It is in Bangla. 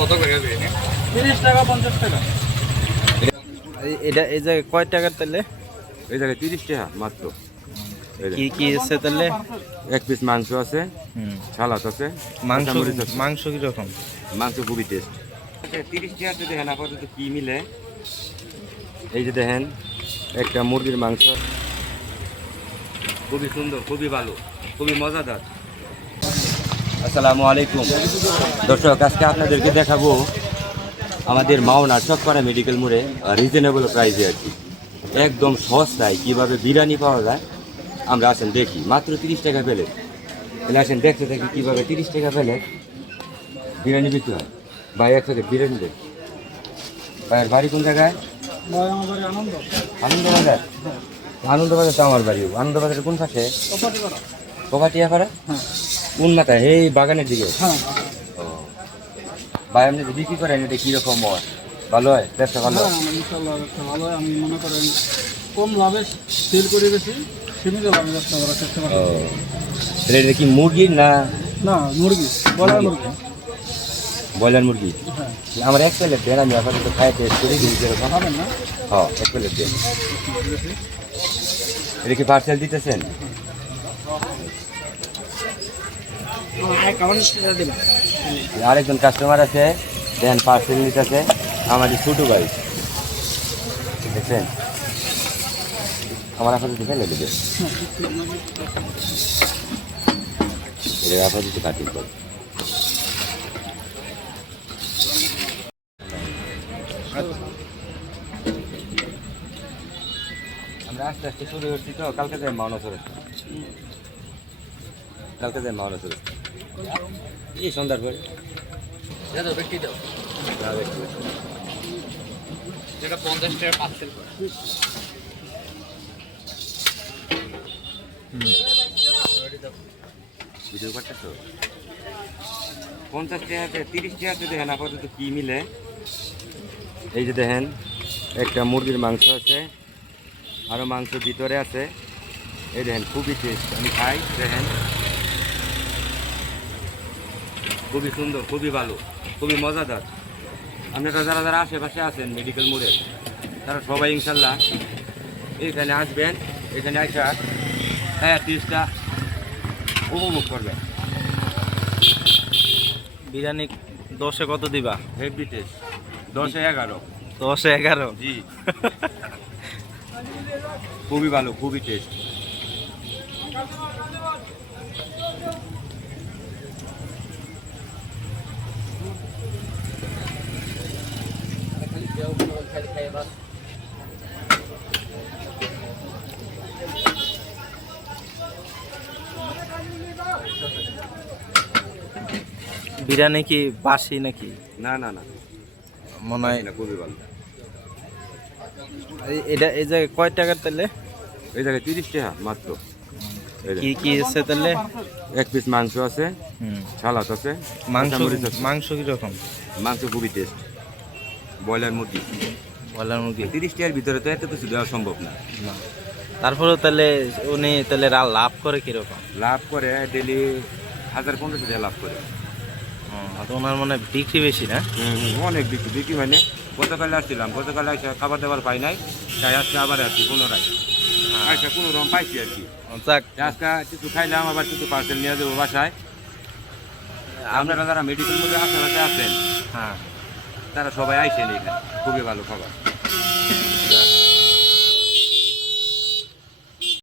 কত করে বিরিয়ানি তিরিশ টাকা পঞ্চাশ টাকা। এটা এই জায়গায় কয় টাকার তাহলে? এই জায়গায় তিরিশ টাকা মাত্র। কি কি আছে তাহলে? এক পিস মাংস আছে হুম। সালাদ আছে মাংস। মাংস কীরকম? মাংস খুবই টেস্ট তিরিশ টাকাতে দেখেন আপাতত কি মিলে? এই যে দেখেন একটা মুরগির মাংস। খুবই সুন্দর খুবই ভালো খুবই মজাদার। আসসালামু আলাইকুম। দর্শক, আজকে আপনাদেরকে দেখাবো আমাদের মাওনা চকপাড়া মেডিকেল মোড়ে রিজনেবল প্রাইসে আর কি। একদম সস্তায় কীভাবে বিরিয়ানি পাওয়া যায়, আমরা আসেন দেখি। মাত্র তিরিশ টাকা পেলে তাহলে আসেন দেখতে থাকি কীভাবে তিরিশ টাকা পেলে বিরিয়ানি বিক্রি হয়। ভাই এক প্যাকেট বিরিয়ানি দেন ভাইয়ের বাড়ি কোন জায়গায়? আনন্দবাজার। আনন্দবাজার? তো আমার বাড়ি। আনন্দবাজারের কোন পাশে? করা পাড়া? হ্যাঁ। কোন মাথায় এই বাগানের দিকে? হ্যাঁ। ভাই আপনি যে বিক্রি করেন এটা কীরকম হয় ভালো হয়? ব্যবসা ভালো? হ্যাঁ হয়? ইনশাল্লাহ ব্যবসা ভালো হয়। আমি মনে করেন কম লাভে সেল করে বেশি সীমিত লাভে ব্যবসা করার চেষ্টা করি। তাহলে এটা কি মুরগির না না মুরগি। বলার মুরগি? ব্রয়লার মুরগি? আমার এক প্লেট দেন আমি আপাতত খাই টেস্ট করি যেরকম হ্যাঁ এক প্লেট দেন। এটা কি পার্সেল দিতেছেন? আরেকজন কাস্টমার আছে, দেন পার্সেল নিতেছে, আমাদের ছোটো ভাই। দেখছেন? আমার আপাতত ফেলে দেবে। এটা আপাতত কাটিং আমরা আস্তে আস্তে শুরু করছি তো, কালকে যাই মাওনা চলে কালকে যাই মাওনা চলে এই সন্ধ্যার পরে। যেটা পঞ্চাশ টাকা পার্সেল ভিডিও করতেছ পঞ্চাশ টাকাতে তিরিশ টাকাতে দেখেন আপাতত কি মিলে। এই যে দেখেন একটা মুরগির মাংস আছে আরও মাংস ভিতরে আছে। এই দেখেন খুবই টেস্ট আমি খাই দেখেন। খুবই সুন্দর খুবই ভালো খুবই মজাদার। আপনারা যারা যারা আশেপাশে আছেন মেডিকেল মোড়ে তারা সবাই ইনশাল্লাহ এখানে আসবেন এখানে আসা হ্যাঁ টেস্টটা উপভোগ করবেন। বিরিয়ানি দশে কত দিবা? হেভি টেস্ট দশে এগারো। দশে এগারো? জি। খুবই ভালো খুবই টেস্ট বিরিয়ানি কি বাসি নাকি? না না না। মনে হয় এটা খুবই ভালো। এটা এই জায়গায় কয় টাকার তাহলে? এই জায়গায় তিরিশ টাকা মাত্র। কি কি আছে তাহলে? এক পিস মাংস আছে সালাদ আছে মাংস মাংস কীরকম? মাংস খুবই টেস্ট ব্রয়লার মুরগি। বলার মুরগি। তিরিশ টাকার ভিতরে তো এত কিছু দেওয়া সম্ভব না। না। তারপরেও তাহলে উনি তাহলে লাভ করে কীরকম? লাভ করে ডেলি হাজার পনেরোশো টাকা লাভ করে। ওনার মানে বিক্রি বেশি না? অনেক বিক্রি বিক্রি মানে গতকালে আসছিলাম গতকালে খাবার দাবার পাই নাই তাই আজকে আবার আসছি পুনরায়। আচ্ছা কোনো রকম পাইছি আর কি। তাই আজকে কিছু খাইলাম আবার কিছু পার্সেল নিয়ে যাব বাসায়। আপনারা যারা মেডিকেল মধ্যে আশেপাশে আছেন হ্যাঁ। তারা সবাই আইসেন এখানে খুবই ভালো খাবার।